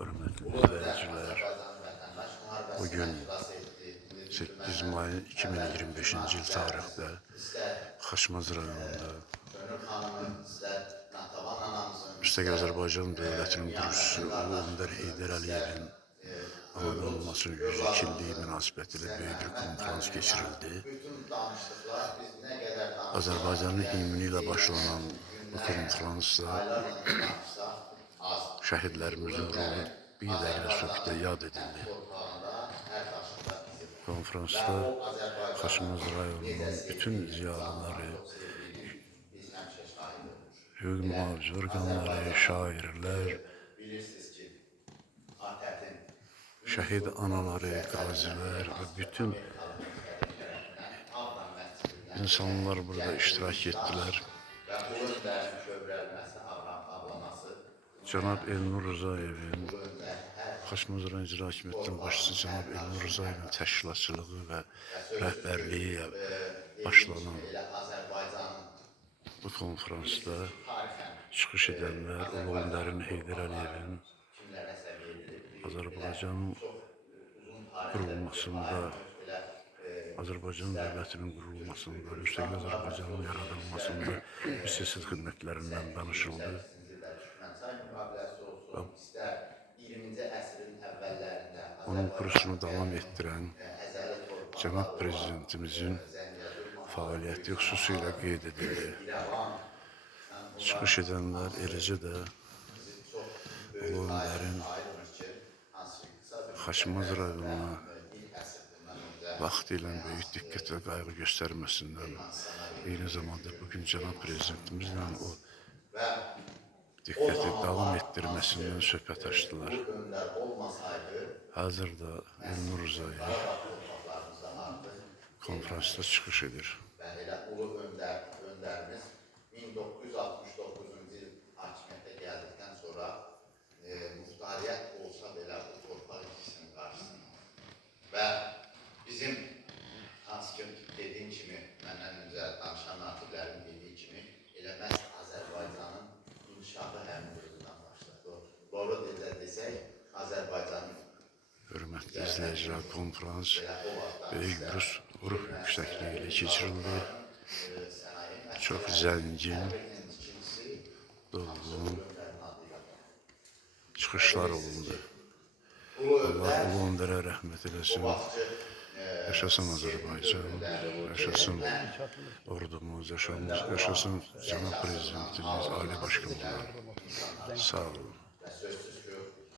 Hörmətli izləyicilər, bugün 8 may 2025-ci il tarixdə Xaçmaz rayonunda Müstəqil Azərbaycan Dövlətinin qurucusu Ulu Öndər Heydər Əliyevin anadan olmasının 102 illiyi münasibətilə böyük bir konferans keçirildi. Azərbaycanın himni ilə başlanan bu konferansda şəhidlərimizin ruhu bir dəqiqə söhbətdə yad edildi. Konferansda Xaçmaz rayonunun bütün ziyalıları, hüquq mühafizə orqanları, şairlər, şəhid anaları, qazilər və bütün insanlar burada iştirak etdilər. Cənab Elnur Rızayevin, Xaçmaz rayon İcra Hakimiyyətinin başçısı Cənab Elnur Rızayevin təşkilatçılığı və rəhbərliyi ilə başlanan bu konferansda çıxış edənlər Ulu Öndər Heydər Əliyevin Azərbaycanın qurulmasında, Azərbaycan dövlətinin qurulmasında, Müstəqil Azərbaycanın yaradılmasında üstesiz xidmətlərindən danışıldı. Onun kursunu davam etdirən Cənab Prezidentimizin fəaliyyəti xüsusilə qeyd edildi. Çıxış edənlər eləcə də Ulu Öndərin Xaçmaz rayonuna vaxtilə böyük diqqət və qayğı göstərməsindən, eyni zamanda bugün Cənab Prezidentimizlə o diqqəti davam etdirməsindən söhbət açdılar. Hazırda Elnur Rızayev konferansda çıxış edir. Ulu Önderimiz 1969-cu il hakimiyyətə gəldikdən sonra muxtariyyət olsa belə bu torpaq itkisinin qarşısında və bizim hansı ki dediyim kimi, məndən öncə danışan natiblərin dediyi kimi, elə məhz Azərbaycanın inkişafı həmin dövrdən başladı. Doğru dildə desək, Azərbaycanın Hörmətli izləyicilər, konferans böyük bir ruh yüksəkliyi ilə keçirildi. Çox zəngin, dolğun çıxışlar olundu. Allah Ulu Öndərə rəhmət eləsin. Yaşasın Azərbaycan, yaşasın ordumuz, yaşasın Cənab Prezidentimiz, Ali Başkanlar. Sağ olun.